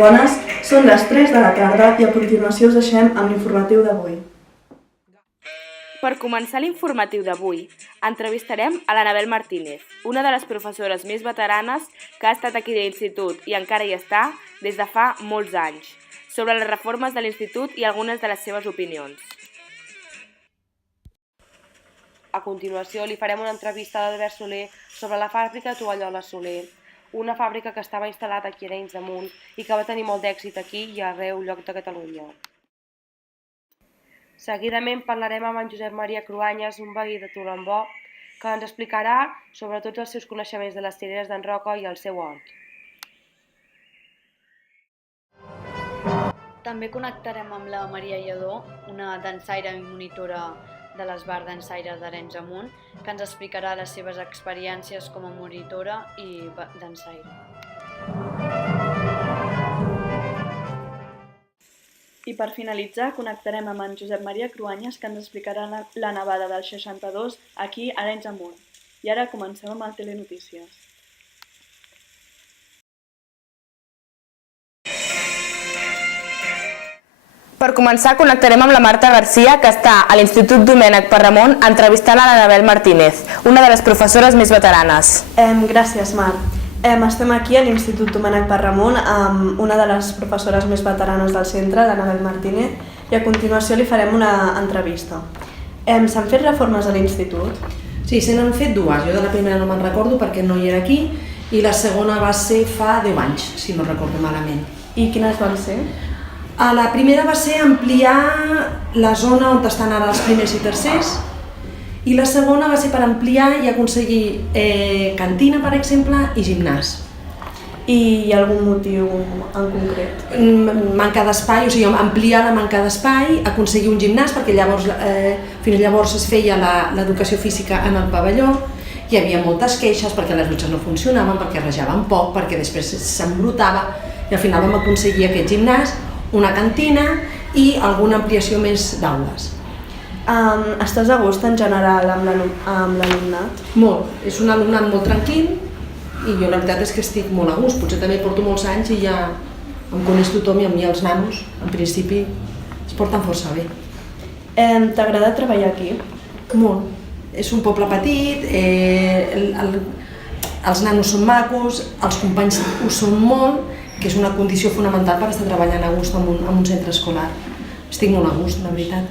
Bones, són les 3 de la tarda i a continuació us deixem amb l'informatiu d'avui. Per començar l'informatiu d'avui, entrevistarem a l'Anabel Martínez, una de les professores més veteranes que ha estat aquí a l'institut i encara hi està des de fa molts anys, sobre les reformes de l'institut i algunes de les seves opinions. A continuació li farem una entrevista a l'Albert Soler sobre la fàbrica de tovalloles Soler, una fàbrica que estava instal·lada aquí a Arenys de Munt i que va tenir molt d'èxit aquí i arreu lloc de Catalunya. Seguidament parlarem amb en Josep Maria Cruanyes, un veí de Tolembó, que ens explicarà sobre tots els seus coneixements de les cireres d'en Roca i el seu hort. També connectarem amb la Maria Lledó, una dansaire i monitora de l'Esbar Dansaire d'Arenys de Munt, que ens explicarà les seves experiències com a monitora i dansaire. I per finalitzar, connectarem amb en Josep Maria Cruanyes, que ens explicarà la nevada del 62 aquí a Arenys de Munt. I ara comencem amb el Telenotícies. Per començar, connectarem amb la Marta Garcia, que està a l'Institut Domènec Perramon entrevistant a l'Anabel Martínez, una de les professores més veteranes. Gràcies, Mar. Estem aquí a l'Institut Domènec Perramon amb una de les professores més veteranes del centre, l'Anabel Martínez, i a continuació li farem una entrevista. S'han fet reformes a l'institut? Sí, se n'han fet dues. Jo de la primera no me'n recordo perquè no hi era aquí i la segona va ser fa 10 anys, si no recordo malament. I quines van ser? La primera va ser ampliar la zona on estan ara els primers i tercers i la segona va ser per ampliar i aconseguir cantina, per exemple, i gimnàs. I hi ha algun motiu en concret? Manca d'espai, o sigui, ampliar la manca d'espai, aconseguir un gimnàs, perquè llavors, fins llavors es feia l'educació física en el pavelló, hi havia moltes queixes perquè les dutxes no funcionaven, perquè rajaven poc, perquè després s'embrutava, i al final vam aconseguir aquest gimnàs, una cantina i alguna ampliació més d'aules. Estàs a gust en general amb l'alumnat? Molt, és un alumnat molt tranquil i jo la veritat és que estic molt a gust, potser també porto molts anys i ja em coneix tothom i a mi els nanos, en principi, es porten força bé. T'agrada treballar aquí? Molt, és un poble petit, els nanos són macos, els companys ho són molt, que és una condició fonamental per estar treballant a gust en un centre escolar. Estic molt a gust, la veritat.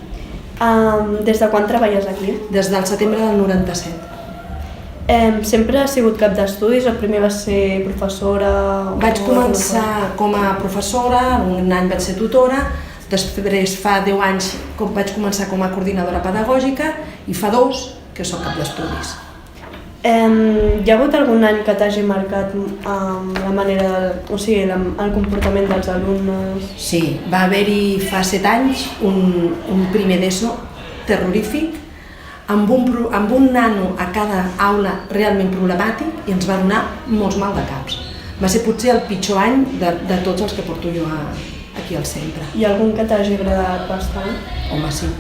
Des de quan treballes aquí? Des del setembre del 97. Sempre has sigut cap d'estudis o primer vas ser professora? Vaig començar com a professora, un any vaig ser tutora, després fa 10 anys vaig començar com a coordinadora pedagògica i fa 2 que soc cap d'estudis. Hi ha hagut algun any que t'hagi marcat la manera, o sigui, el comportament dels alumnes? Sí, va haver-hi fa 7 anys un primer d'ESO terrorífic, amb un nano a cada aula realment problemàtic i ens va donar molts mal de caps. Va ser potser el pitjor any de tots els que porto jo aquí al centre. I algun que t'hagi agradat bastant? Home, sí.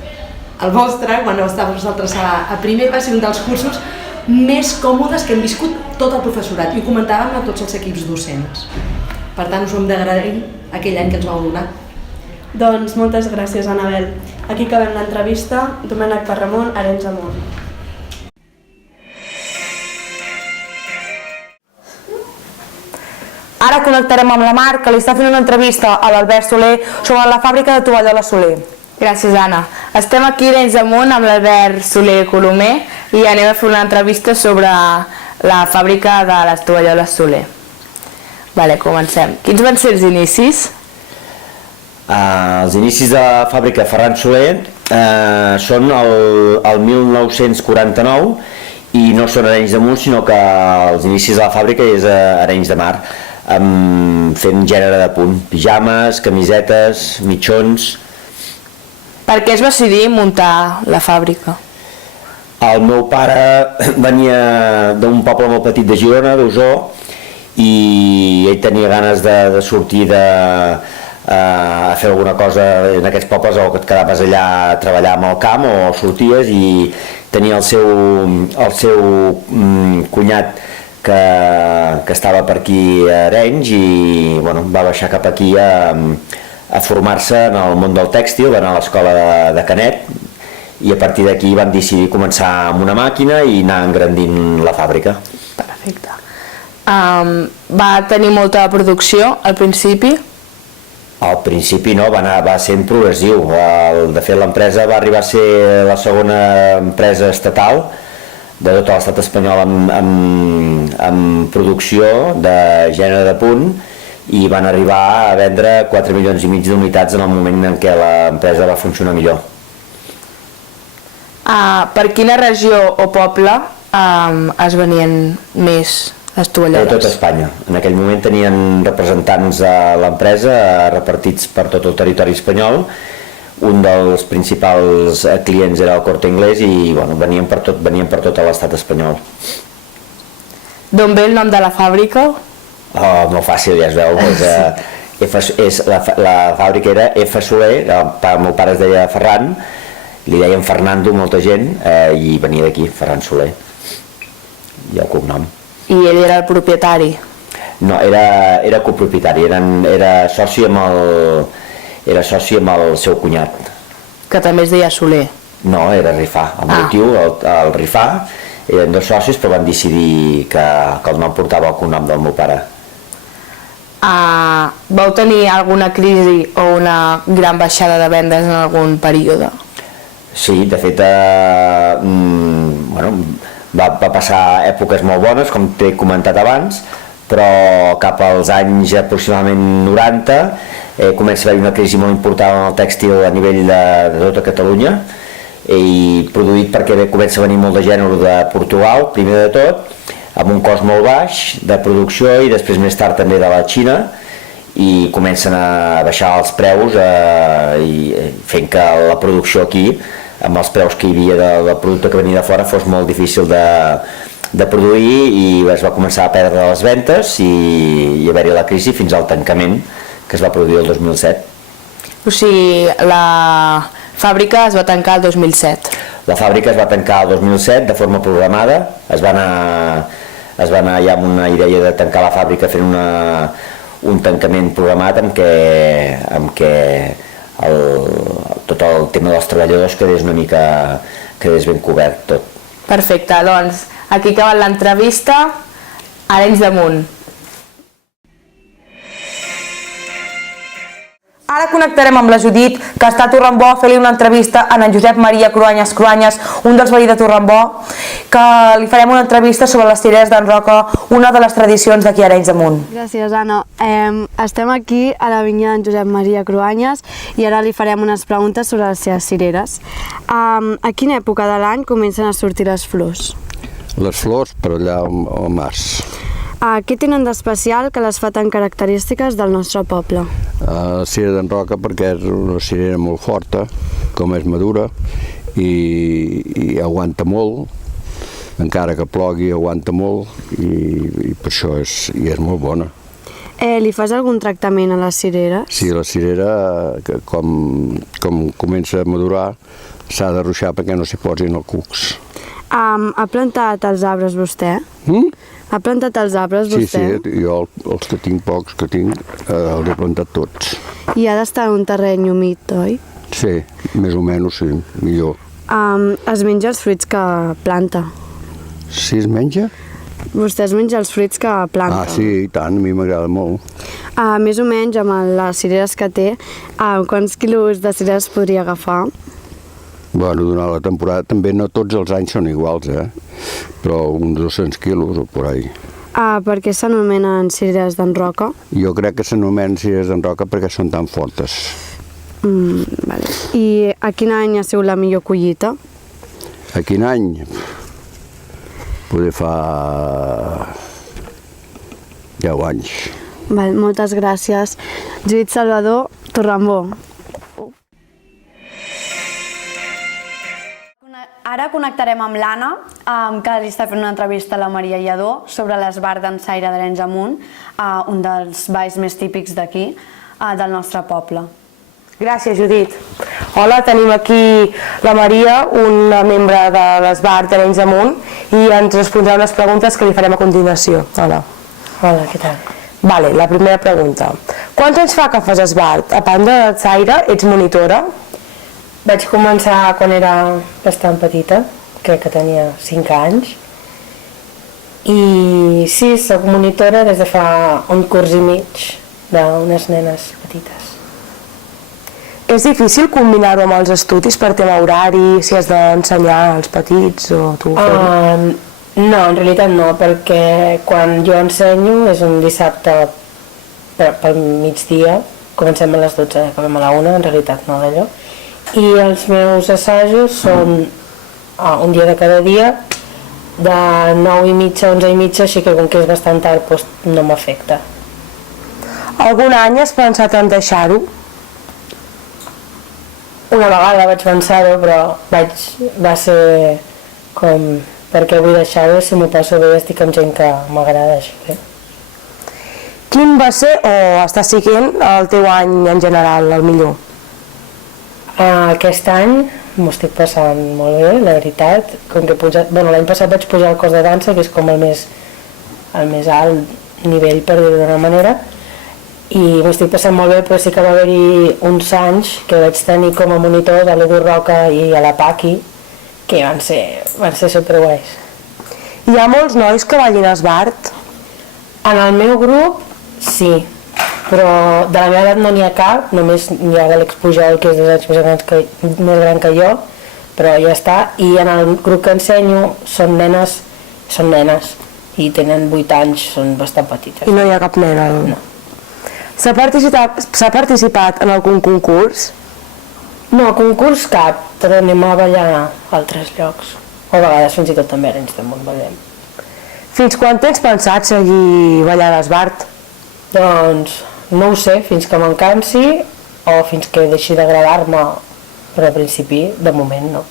El vostre, quan estàveu vosaltres a primer, va ser un dels cursos més còmodes que hem viscut tot el professorat i ho comentàvem a tots els equips docents. Per tant, us ho hem d'agrair aquell any que ens vau donar. Doncs moltes gràcies, Anabel. Aquí acabem l'entrevista. Domènec Perramon, Arenys de Munt. Ara connectarem amb la Mar, que li està fent una entrevista a l'Albert Soler sobre la fàbrica de tovalloles Soler. Gràcies, Anna. Estem aquí a Arenys de Munt amb l'Albert Soler Colomer i anem a fer una entrevista sobre la fàbrica de les tovalloles Soler. Vale, comencem. Quins van ser els inicis? Els inicis de la fàbrica Ferran Soler són el 1949 i no són a Arenys de Munt, sinó que els inicis de la fàbrica és a Arenys de Mar, fent gènere de punt, pijames, camisetes, mitjons. Per què es va decidir muntar la fàbrica? El meu pare venia d'un poble molt petit de Girona, d'Osor, i ell tenia ganes de sortir a fer alguna cosa en aquests pobles, o que et quedaves allà a treballar amb el camp o sorties, i tenia el seu cunyat que estava per aquí a Arenys i bueno, va baixar cap aquí a formar-se en el món del tèxtil, va anar a l'escola de Canet i a partir d'aquí van decidir començar amb una màquina i anar engrandint la fàbrica. Perfecte. Va tenir molta producció al principi? Al principi no, va sent progressiu. De fet, l'empresa va arribar a ser la segona empresa estatal de tot l'estat espanyol amb producció de gènere de punt i van arribar a vendre 4,5 milions d'unitats en el moment en què l'empresa va funcionar millor. Per quina regió o poble es venien més les tovalloles? De tot Espanya. En aquell moment tenien representants de l'empresa repartits per tot el territori espanyol. Un dels principals clients era el Corte Inglés i bueno, venien per tot l'estat espanyol. D'on ve el nom de la fàbrica? Molt fàcil, ja es veu. La fàbrica era F. Soler, el meu pare es deia Ferran, li deien Fernando molta gent i venia d'aquí, Ferran Soler, i el cognom. I ell era el propietari? No, era copropietari, era soci amb el seu cunyat. Que també es deia Soler? No, era Rifà, el meu tio, el Rifà, eren dos socis però van decidir que el nom portava el cognom del meu pare. Vau tenir alguna crisi o una gran baixada de vendes en algun període? Sí, de fet, va passar èpoques molt bones, com t'he comentat abans, però cap als anys aproximadament 90 comença a haver una crisi molt important en el tèxtil a nivell de tota Catalunya i produït perquè comença a venir molt de gènere de Portugal, primer de tot, amb un cost molt baix de producció i després més tard també de la Xina i comencen a baixar els preus fent que la producció aquí, amb els preus que hi havia del producte que venia de fora, fos molt difícil de produir i es va començar a perdre les ventes i haver-hi la crisi fins al tancament que es va produir el 2007. O sigui, la fàbrica es va tancar el 2007? La fàbrica es va tancar el 2007 de forma programada, es va anar ja amb una idea de tancar la fàbrica fent un tancament programat amb què tot el tema dels treballadors quedés ben cobert tot. Perfecte, doncs aquí acaba l'entrevista. Arenys de Munt. Ara connectarem amb la Judit, que està a Torrembó a fer-li una entrevista a en Josep Maria Cruanyes, un dels veïns de Torrembó, que li farem una entrevista sobre les cireres d'en Roca, una de les tradicions d'aquí a Arenys de Munt. Gràcies, Anna. Estem aquí a la vinya d'en Josep Maria Cruanyes i ara li farem unes preguntes sobre les seves cireres. A quina època de l'any comencen a sortir les flors? Les flors per allà al març. Què tenen d'especial que les fa tan característiques del nostre poble? La cirera d'en Roca perquè és una cirera molt forta, com és madura, i aguanta molt, encara que plogui aguanta molt, i per això és molt bona. Li fas algun tractament a les cireres? Sí, la cirera, com comença a madurar, s'ha de ruixar perquè no s'hi posin els cucs. Ha plantat els arbres vostè? Ha plantat els arbres vostè? Sí, jo els que tinc, pocs que tinc, els he plantat tots. I ha d'estar en un terreny humit, oi? Sí, més o menys, sí, millor. Es menja els fruits que planta? Sí, es menja? Vostè es menja els fruits que planta? Sí, i tant, a mi m'agrada molt. Més o menys, amb les cireres que té, quants quilos de cireres podria agafar? Bueno, durant la temporada també no tots els anys són iguals, però uns 200 quilos o por ahí. Per què s'anomenen cireres d'en Roca? Jo crec que s'anomenen cireres d'en Roca perquè són tan fortes. Vale. I a quin any ha sigut la millor collita? A quin any? Poder fa 10 anys. Vale, moltes gràcies. Judit Salvador, Torrembó. Ara connectarem amb l'Anna, que li està fent una entrevista a la Maria Lledó sobre l'esbart d'Ensaire d'Arenys de Munt, un dels balls més típics d'aquí, del nostre poble. Gràcies, Judit. Hola, tenim aquí la Maria, una membre de l'esbart d'Arenys de Munt, i ens respondrà unes preguntes que li farem a continuació. Hola. Hola, què tal? Vale, la primera pregunta. Quants anys fa que fas esbart? A banda de dansaire, ets monitora? Vaig començar quan era bastant petita, crec que tenia 5 anys, i sí, soc monitora des de fa un curs i mig d'unes nenes petites. És difícil combinar-ho amb els estudis per tema horari, si has d'ensenyar als petits o tu? No, en realitat no, perquè quan jo ensenyo és un dissabte pel migdia, comencem a les 12 i acabem a la 1, en realitat no d'allò, i els meus assajos són un dia de cada dia, de 9 i mitja a 11 i mitja, així que com que és bastant tard doncs no m'afecta. Algun any has pensat en deixar-ho? Una vegada vaig pensar-ho, però va ser com, per què vull deixar-ho si m'ho passo bé i estic amb gent que m'agrada, així que... Quin va ser, o està sent, el teu any en general, el millor? Aquest any m'ho estic passant molt bé, la veritat. Com que l'any passat vaig pujar al cos de dansa, que és com el més alt nivell, per dir-ho d'una manera, i m'ho estic passant molt bé, però sí que va haver-hi uns anys que vaig tenir com a monitors a l'Edu Roca i a la Paqui, que van ser superguais. Hi ha molts nois que ballin esbart? En el meu grup, sí, però de la meva edat no n'hi ha cap, només n'hi ha l'Àlex Pujol, que és 2 anys més gran que jo, però ja està, i en el grup que ensenyo són nenes, i tenen 8 anys, són bastant petites. I no hi ha cap nena? No. S'ha participat en algun concurs? No, concurs cap, però anem a ballar a altres llocs, o a vegades fins i tot també a Arenys de Munt ballem. Fins quan tens pensat seguir ballant esbart? Doncs no ho sé, fins que me'n cansi o fins que deixi d'agradar-me, però al principi, de moment, no.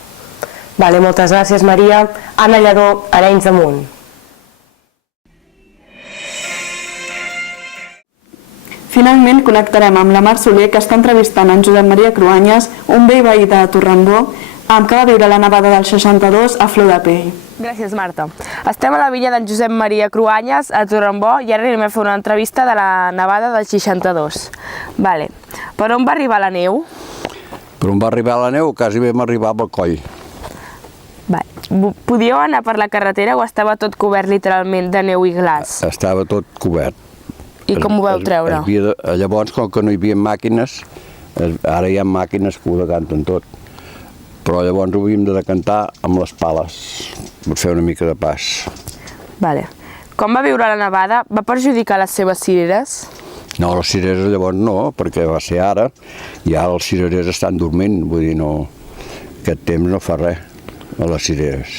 Vale, moltes gràcies, Maria. Anna Lledó, Arenys de Munt. Finalment connectarem amb la Mar Soler, que està entrevistant en Josep Maria Cruanyes, un vell veí de Torrembó, que va viure la nevada del 62 a flor de pell. Gràcies, Marta. Estem a la vinya d'en Josep Maria Cruanyes, a Torrembó, i ara anem a fer una entrevista de la nevada del 62. Vale. Per on va arribar la neu? Per on va arribar la neu? Quasi vam arribar al coll. Vale. Podíeu anar per la carretera o estava tot cobert literalment de neu i glaç? Estava tot cobert. I com ho vau treure? Llavors, com que no hi havia màquines, ara hi ha màquines que ho decanten tot, però llavors ho havíem de decantar amb les pales, per fer una mica de pas. Vale. Com va viure la nevada? Va perjudicar les seves cireres? No, les cireres llavors no, perquè va ser ara, i ara els cirerers estan dormint, vull dir, no, aquest temps no fa res a les cireres.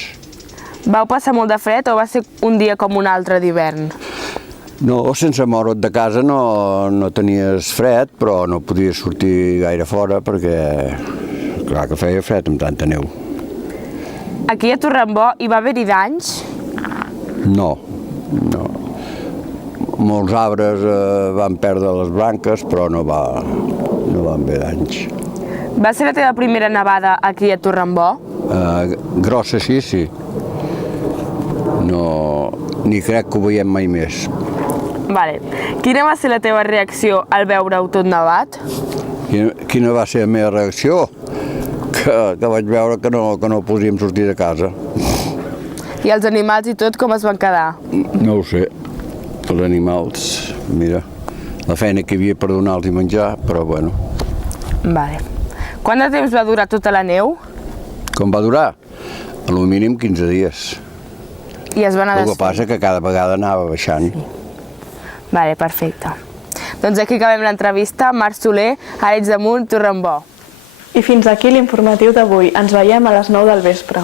Vau passar molt de fred o va ser un dia com un altre d'hivern? No, sense moure't de casa no tenies fred, però no podies sortir gaire fora perquè, clar que feia fred amb tanta neu. Aquí a Torrembó hi va haver-hi danys? No. Molts arbres van perdre les branques, però no van haver danys. Va ser la teva primera nevada aquí a Torrembó? Grossa sí. No, ni crec que ho veiem mai més. Vale. Quina va ser la teva reacció al veure-ho tot nevat? Quina va ser la meva reacció? Que vaig veure que no podíem sortir de casa. I els animals i tot com es van quedar? No ho sé. Els animals, mira, la feina que hi havia per donar-los menjar, però bueno. Vale. Quant de temps va durar tota la neu? Com va durar? A lo mínim 15 dies. I es va anar El que passa que cada vegada anava baixant. Sí. Vale, perfecte. Doncs aquí acabem l'entrevista. Mar Soler, Arenys de Munt, Torrembó. I fins aquí l'informatiu d'avui. Ens veiem a les 9 del vespre.